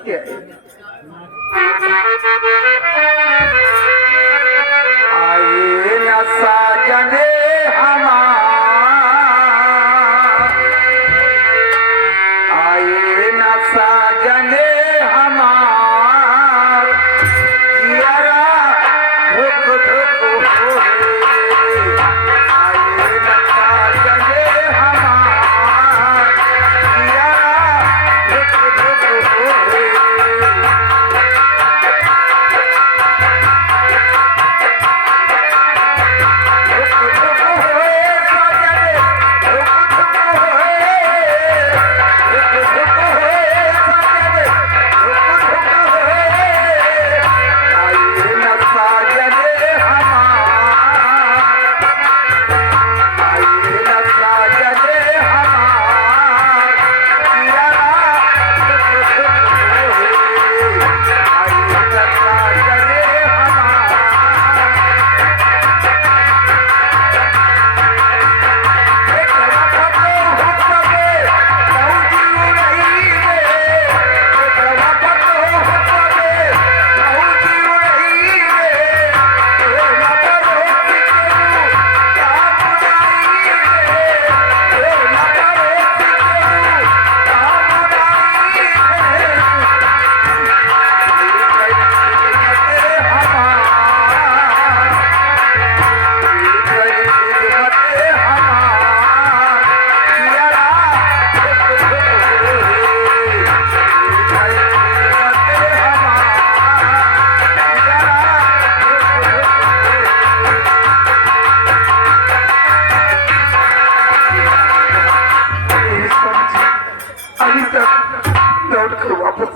आए न साजने हमार, आए न साजने हमार, जियरा धुक धुक होए। आए न साजने हमार, जियरा धुक धुक होए।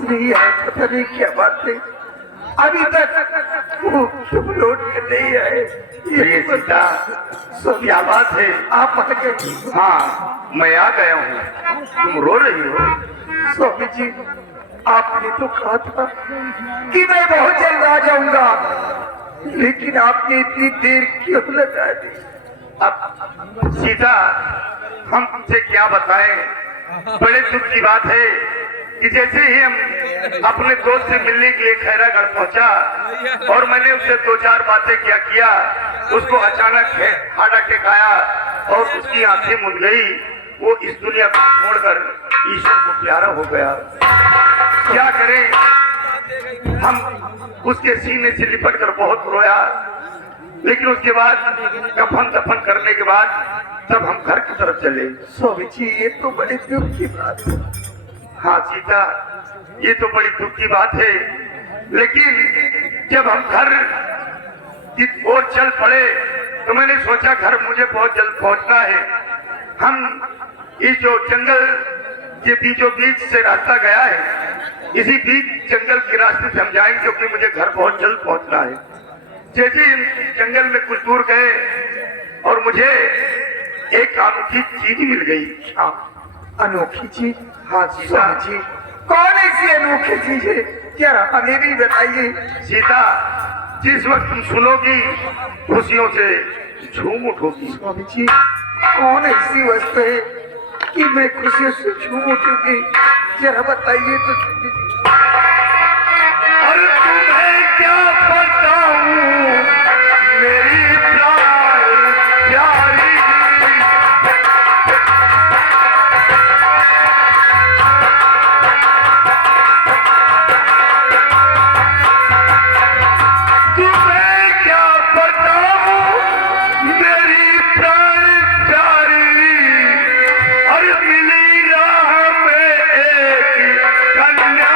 नहीं आए, पता नहीं क्या बात है, अभी तक वो तुम लौट के नहीं आए। ये सीता क्या बात है? आप आ गए? हाँ, मैं आ गया हूँ। तुम रो रही हो? स्वामी जी, आपने तो कहा था कि मैं बहुत जल्द आ जाऊंगा, लेकिन आपने इतनी देर क्यों लगा दी? अब सीता, हम तुमसे क्या बताएं? बड़े दुख की बात है कि जैसे ही हम अपने दोस्त से मिलने के लिए खैरागढ़ पहुंचा और मैंने उससे दो चार बातें किया, उसको अचानक हार्ट अटैक आया और उसकी आंखें मुंद गई। वो इस दुनिया को छोड़कर ईश्वर को प्यारा हो गया। क्या करें? हम उसके सीने से लिपट कर बहुत रोया, लेकिन उसके बाद कफन दफन करने के बाद तब हम घर की तरफ चले। स्वामी जी, ये तो बड़ी दुख की बात है। हाँ सीता, ये तो बड़ी दुख की बात है, लेकिन जब हम घर की ओर चल पड़े तो मैंने सोचा घर मुझे बहुत जल्द पहुंचना है। हम इस जो जंगल के बीचों बीच से रास्ता गया है, इसी बीच जंगल के रास्ते से हम जाएंगे, क्योंकि मुझे घर बहुत जल्द पहुंचना है। जैसे ही जंगल में कुछ दूर गए और मुझे एक अनोखी चीज मिल गई। अनोखी चीज? हाँ सीता। जी, कौन ऐसी अनोखी चीज है, जरा हमें भी बताइए। सीता, जिस वक्त तुम सुनोगी खुशियों से झूम उठोगी। स्वामी जी, कौन ऐसी वस्तु है कि मैं खुशियों से झूम उठूंगी, जरा बताइए तो। अरे तुम्हें क्या बताऊं मेरी प्यारी, कन्या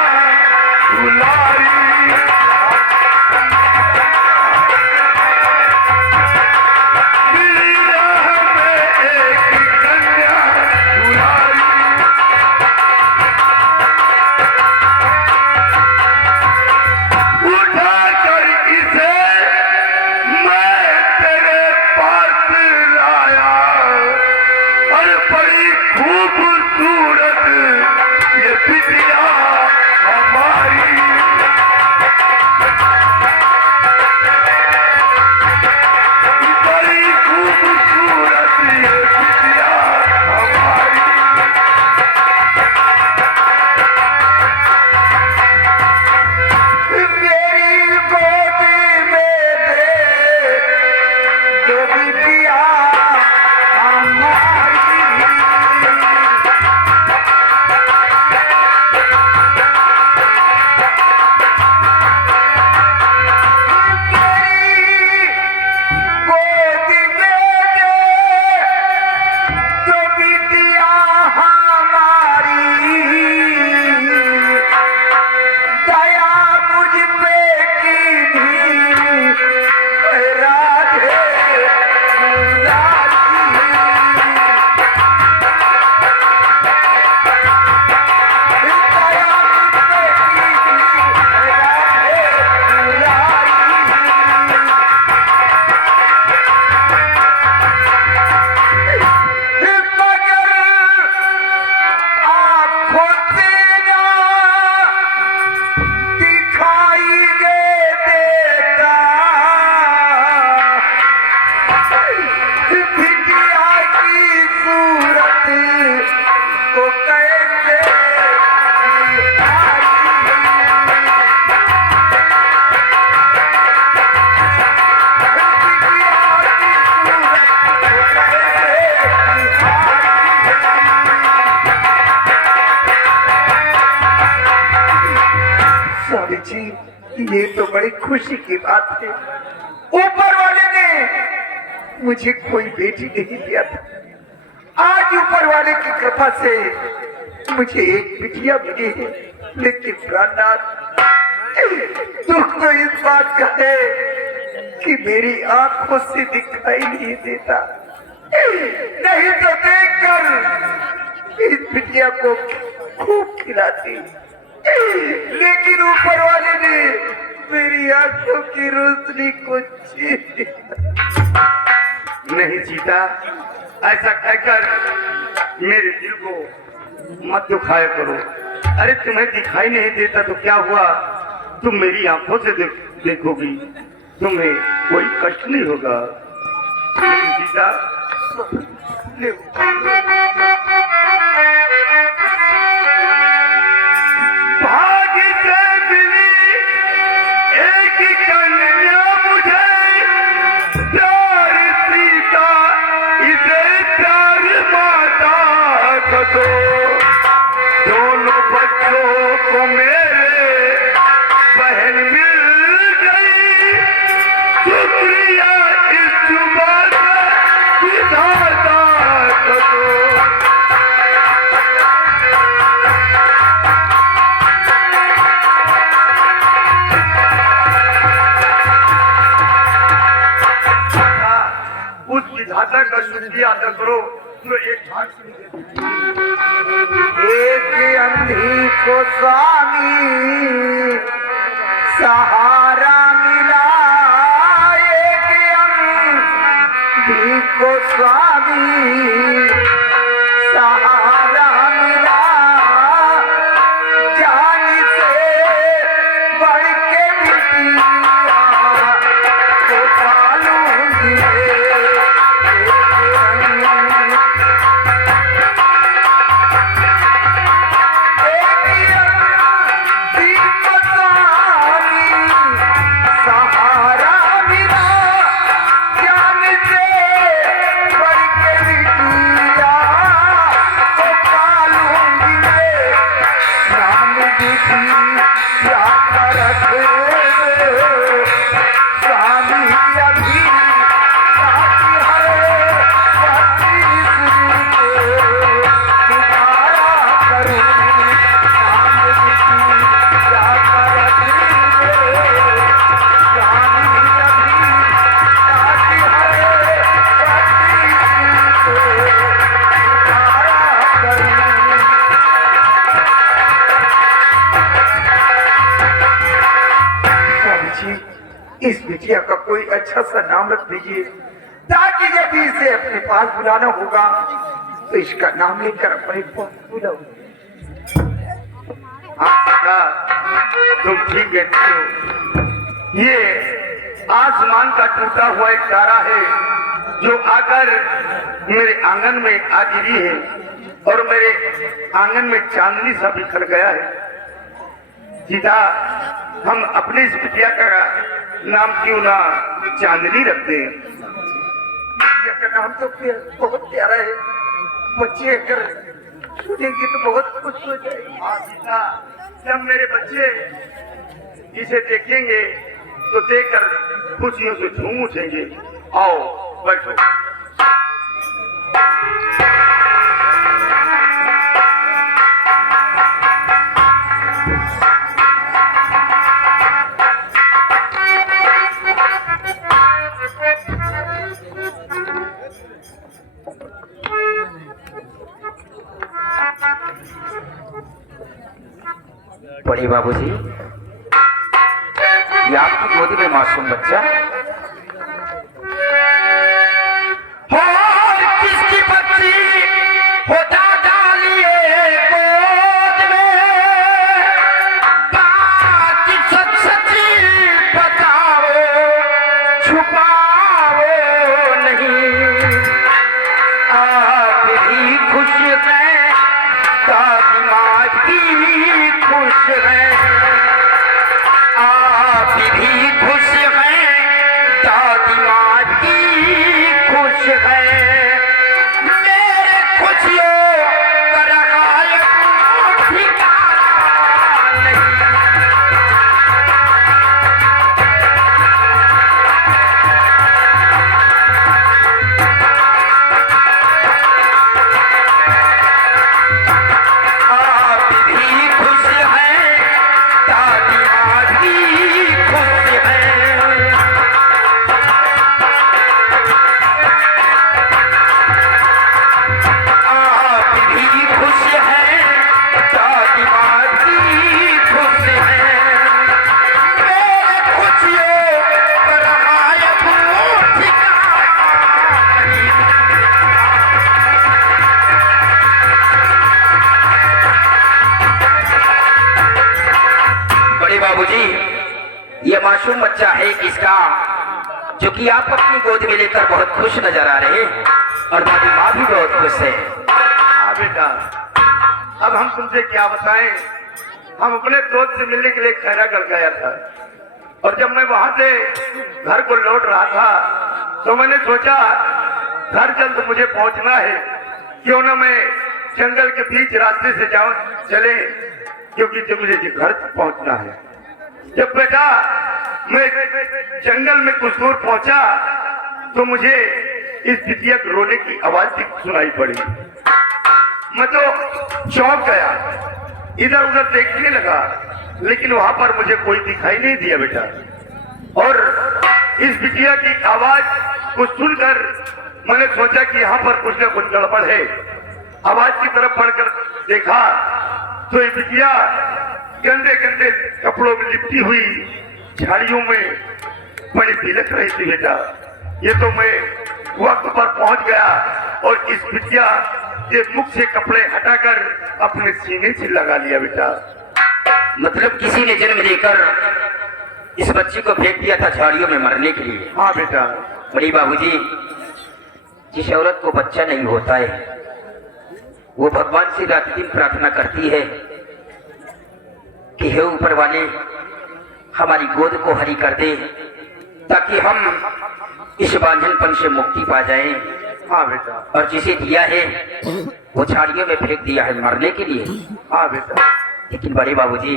स्वामी जी, ये तो बड़ी खुशी की बात है। ऊपर वाले ने मुझे कोई बेटी नहीं दिया था, आज ऊपर वाले की कृपा से मुझे एक बिटिया मिली है। लेकिन प्राणनाथ, दुख तो इस बात का है कि मेरी आंखों से दिखाई नहीं देता, नहीं तो देखकर इस बिटिया को खूब खिलाती, लेकिन ऊपर वाले ने मेरी आंखों की रोशनी को छीन नहीं सीता, ऐसा कहकर मेरे दिल को मत दुखाया करो। अरे तुम्हें दिखाई नहीं देता तो क्या हुआ, तुम मेरी आंखों से देखोगी, तुम्हें कोई कष्ट नहीं होगा। लेकिन सीता, भाग्य से मिली एक कन्या मुझे, प्यार सीता इसे प्यार माता का दो, दोनों बच्चों को मेरे बहन मिल गई, शुक्रिया इस जुबान विधाता का दो। उस विधाता का शुक्रिया अदा करो तो एक अंधी को स्वामी सहारा मिला, एक अंधी को स्वामी सहारा मिला, जान से बढ़ के बिटिया को पालूंगी। इस बिटिया का कोई अच्छा सा नाम रख दीजिए, ताकि जब इसे अपने पास बुलाना होगा तो इसका नाम लेकर अपने पास बुलाऊं। तुम ठीक कहते हो। ये आसमान का टूटा हुआ एक तारा है जो आकर मेरे आंगन में आ गिरी है और मेरे आंगन में चांदनी सा बिखर गया है। सीता, हम अपनी इस बिटिया का नाम क्यों ना चांदनी रखते हैं? बिटिया का नाम तो बहुत प्यारा है, बच्चे अगर सुनेंगे तो बहुत खुश हो जाएंगे। हाँ सीता, जब मेरे बच्चे इसे देखेंगे तो देखकर खुशियों से झूम उठेंगे। आओ बैठो। बड़े बाबूजी, ये आपकी गोदी में मासूम बच्चा और किसकी बच्ची होता डालिए गोद में, बात सच सच्ची बताओ, छुपाओ नहीं। आप भी खुश हैं, दादी माँ भी खुश हैं, आप भी खुश हैं, बड़े बाबूजी, ये मासूम बच्चा है किसका, जो कि आप अपनी गोद में लेकर बहुत खुश नजर आ रहे हैं और दादी माँ भी बहुत खुश है। हाँ बेटा, अब हम तुमसे क्या बताएं। हम अपने दोस्त से मिलने के लिए खैरागढ़ गया था और जब मैं वहां से घर को लौट रहा था तो मैंने सोचा घर जल्द मुझे पहुंचना है, क्यों ना मैं जंगल के बीच रास्ते से जाऊं चले, क्योंकि जब मुझे घर पहुंचना है। जब बेटा मैं जंगल में कुछ दूर पहुंचा तो मुझे इस बिटिया के रोने की आवाज सुनाई पड़ी। मैं तो चौंक गया, इधर उधर देखने लगा, लेकिन वहां पर मुझे कोई दिखाई नहीं दिया बेटा। और इस बिटिया की आवाज को सुनकर मैंने सोचा कि यहाँ पर कुछ न कुछ गड़बड़ है। आवाज की तरफ बढ़कर देखा तो ये बिटिया गंदे गंदे कपड़ों में लिपटी हुई झाड़ियों में बड़ी बिलख रही थी बेटा। ये तो मैं वक्त पर पहुंच गया और इस बिटिया के मुख से कपड़े हटाकर अपने सीने से लगा लिया बेटा। मतलब किसी ने जन्म देकर इस बच्चे को फेंक दिया था झाड़ियों में मरने के लिए। हाँ बेटा। बड़ी बाबूजी, जिस औरत को बच्चा नहीं होता है वो भगवान से रात दिन प्रार्थना करती है कि हे ऊपर वाले, हमारी गोद को हरी कर दे ताकि हम इस बांझनपन से मुक्ति पा जाएं। हाँ बेटा। और जिसे दिया है वो झाड़ियों में फेंक दिया है मरने के लिए। हाँ बेटा। लेकिन बड़े बाबूजी,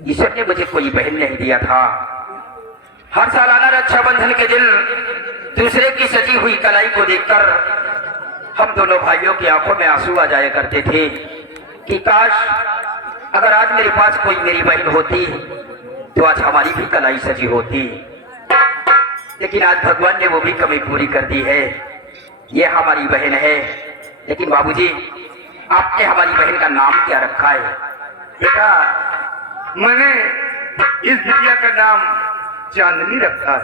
ईश्वर ने मुझे कोई बहन नहीं दिया था। हर सालाना रक्षाबंधन के दिन दूसरे की सजी हुई कलाई को देखकर हम दोनों भाइयों की आंखों में आंसू आ जाया करते थे कि काश अगर आज मेरे पास कोई मेरी बहन होती तो आज हमारी भी कलाई सजी होती। लेकिन आज भगवान ने वो भी कमी पूरी कर दी है, ये हमारी बहन है। लेकिन बाबूजी, आपने हमारी बहन का नाम क्या रखा है? बेटा, मैंने इस बिटिया का नाम चांदनी रखा है।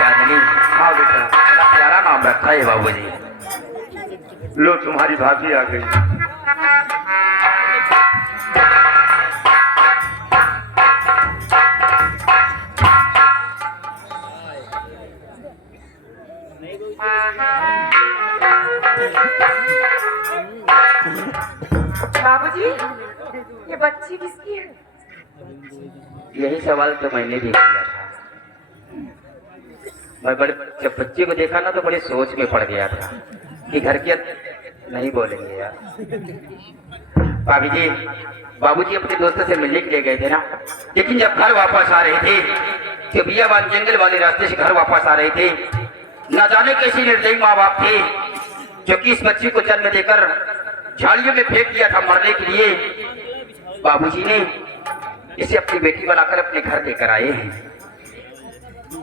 चांदनी? हाँ बेटा। बड़ा प्यारा नाम रखा है बाबूजी। लो, तुम्हारी भाभी आ गई। बाबूजी, ये बच्ची किसकी है? यही सवाल तो मैंने भी किया था। मैं जब बच्चे को देखा ना तो बड़े सोच में पड़ गया था कि घर के नहीं बोलेंगे यार। भाभी जी, बाबूजी अपने दोस्तों से मिलने के लिए गए थे ना, लेकिन जब घर वापस आ रहे थे तो बियाबान जंगल वाले रास्ते से घर वापस आ रहे थे, न जाने कैसी निर्दयी माँ बाप थे जो कि इस बच्ची को जन्म देकर झाड़ियों में फेंक दिया था मरने के लिए। बाबूजी ने इसे अपनी बेटी बनाकर अपने घर लेकर आए हैं।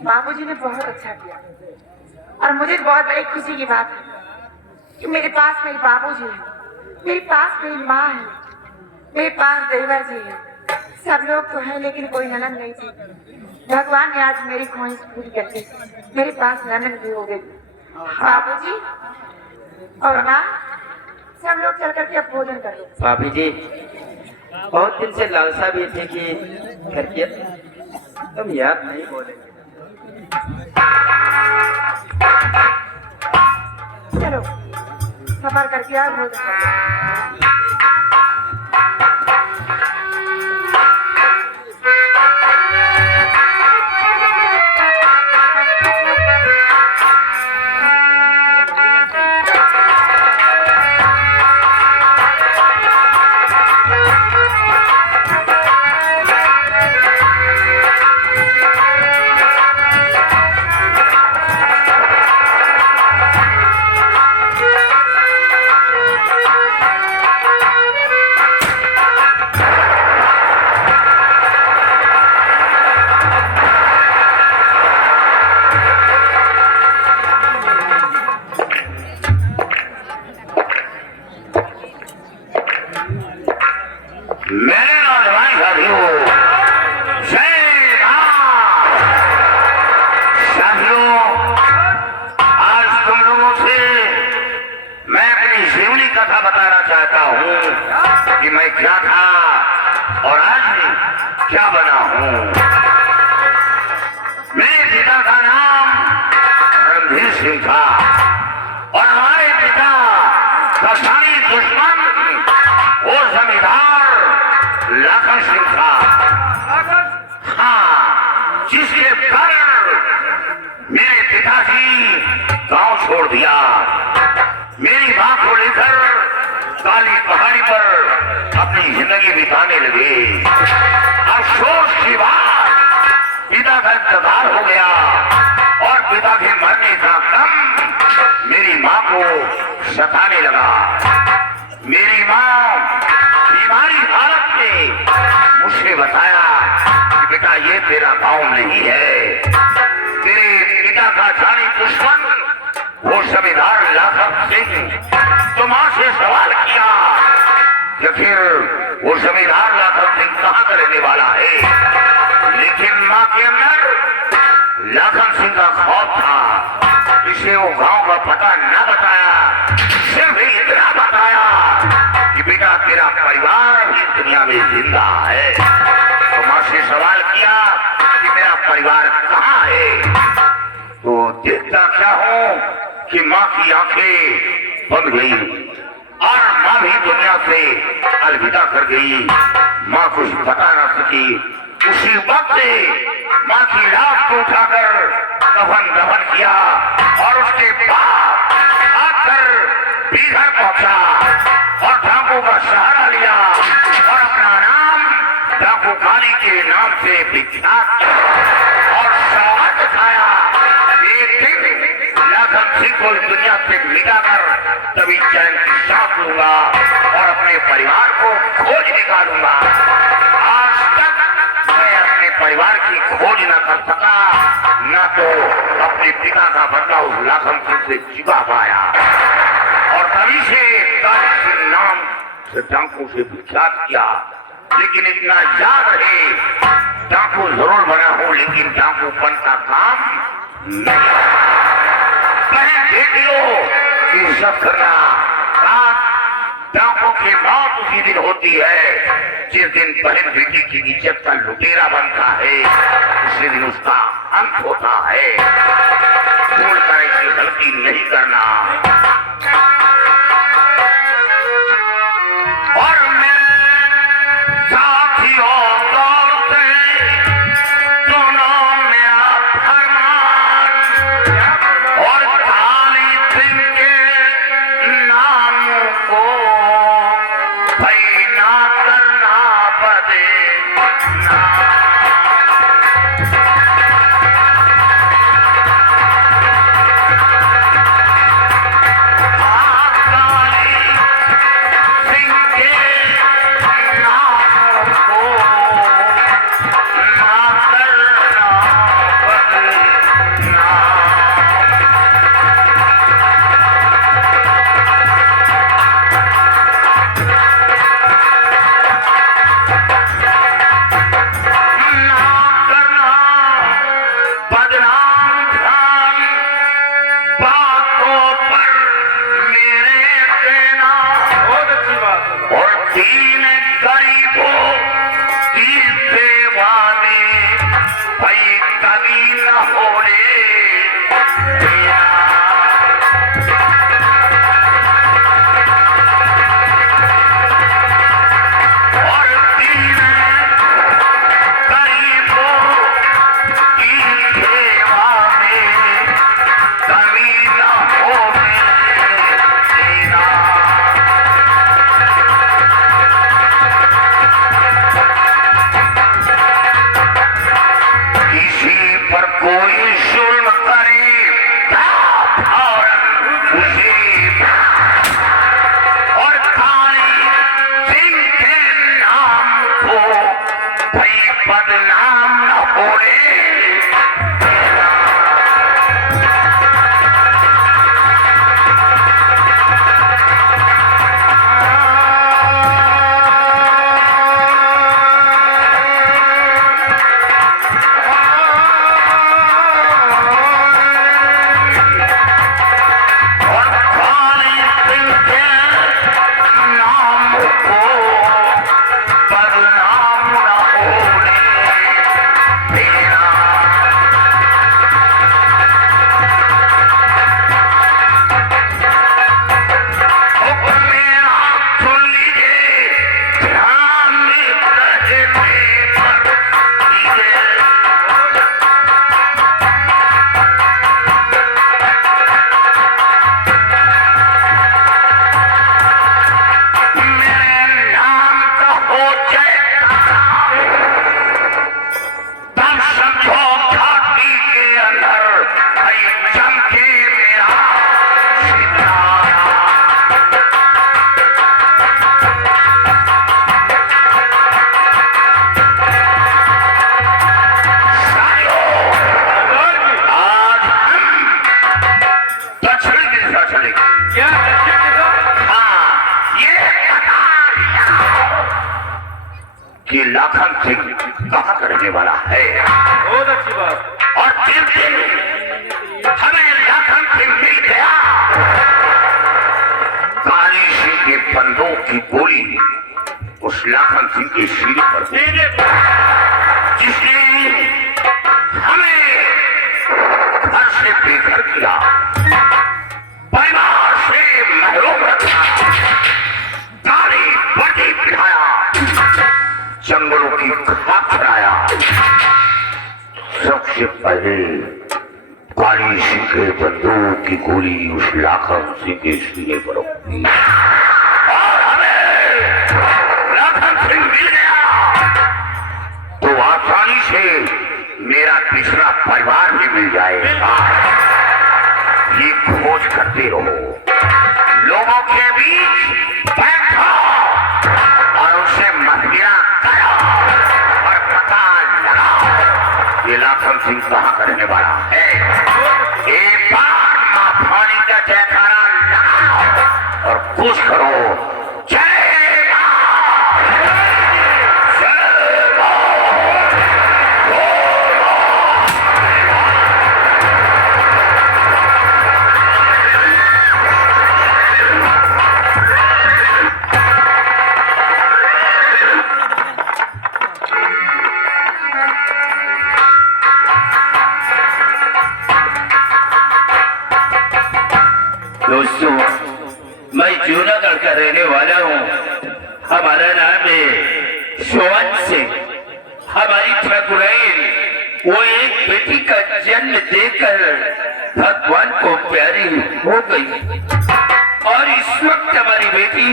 बाबूजी ने बहुत अच्छा किया और मुझे बहुत बड़ी खुशी की बात है कि मेरे पास मेरे बाबूजी है, मेरे पास मेरी माँ है, मेरे पास देवर जी है। सब लोग तो हैं लेकिन कोई ननद नहीं थी। भगवान ने आज मेरी ख्वाहिश पूरी कर दी, मेरे पास ननद भी हो गई। बाबूजी और माँ, सब लोग चल करके अब भोजन कर लो। भाभी जी, बहुत दिन से लालसा भी थी कि घर की तुम याद नहीं बोलेंगे। चलो सफर करके आओ, भोजन कर लो। मेरे नौजवान साथियों, आज तुम लोगों से मैं अपनी जीवनी कथा बताना चाहता हूँ कि मैं क्या था और आज क्या बना हूँ। मेरे पिता का नाम रणधीर सिंह था और हमारे पिता का सारी दुश्मन वो जमींदार लाखन सिंह था। हाँ, जिसके कारण मेरे पिताजी गांव छोड़ दिया, मेरी मां को लेकर काली पहाड़ी पर अपनी जिंदगी बिताने लगे। अफसोस की बात, पिता का इंतजार हो गया और पिता के मरने का गम मेरी मां को सताने लगा। मेरी मां बीमारी हालत में मुझसे बताया कि बेटा ये तेरा गांव नहीं है, तेरे पिता का जानी दुश्मन वो जमींदार लाखन सिंह। तो मां से सवाल किया कि फिर वो जमींदार लाखन सिंह कहाँ का रहने वाला है, लेकिन मां के अंदर लाखन सिंह का खौफ था। इसे वो गांव का पता न बताया, सिर्फ इतना बताया कि बेटा तेरा परिवार भी दुनिया में जिंदा है। तो मां से सवाल किया कि मेरा परिवार कहाँ है, तो देखता क्या हूं कि मां की आंखें बंद गई और मां भी दुनिया से अलविदा कर गई। मां कुछ बता न सकी। उसी वक्त मां की लाश को उठाकर दफन किया और उसके बाद आकर बीघर पहुंचा और डाकू का सहारा लिया और अपना नाम डाकू काली के नाम से विख्यात और स्वागत दिखाया। एक दिन लाखन सिंह को दुनिया से मिटाकर तभी चैन की सांस लूंगा और अपने परिवार को खोज निकालूंगा। आज तक मैं अपने परिवार की खोज न कर सका, न तो अपने पिता का बदला उस लाखन सिंह से चुका पाया और तभी से काली सिंह नाम से डाकू से विख्यात किया। लेकिन इतना याद रहे, डाकू जरूर बना हूं लेकिन डाकूपन का काम नहीं। बहन बेटियों की इज्जत करना, डाकू की मौत उसी दिन होती है जिस दिन बहन बेटी की इज्जत का लुटेरा बनता है, उसी दिन उसका अंत होता है। भूल कर ऐसी गलती नहीं करना। और मेरे साथियों दौड़ते दोनों मेरा फरमान और काली सिंह के नाम को भई ना करना बदे ना। बदनाम न होने लाखन सिंह कहाँ करने वाला है। बहुत अच्छी बात। और जिस दिन हमें लाखन सिंह मिल गया, काली सिंह के बंदूक की गोली उस लाखन सिंह के सिर पर, जिसने हमें घर से बेघर किया, परिवार से महरूम रखा, दाढ़ी बड़ी बिठाया, जंगलों की खाक कराया, सबसे पहले काली सिंह के बंदूक की गोली उस लाखन सिंह के सीने पर उठी और हमें लाखन सिंह मिल गया तो आसानी से मेरा तीसरा परिवार भी मिल जाएगा। ये खोज करते रहो, लोगों के बीच बैठो और उसे मशविरा करो और पता लगाओ ये लाखन सिंह कहाँ करने वाला है। एक बार माँ भानी का जयकारा लगाओ और खुश करो, जय दोस्तों, मैं जूनागढ़ का रहने वाला हूँ। हमारा नाम है सोवन सिंह। हमारी ठाकुराइन वो एक बेटी का जन्म देकर भगवान को प्यारी हो गई और इस वक्त हमारी बेटी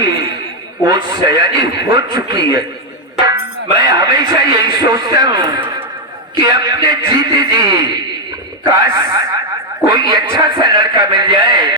वो सयानी हो चुकी है। मैं हमेशा यही सोचता हूँ कि अपने जीते जी काश कोई अच्छा सा लड़का मिल जाए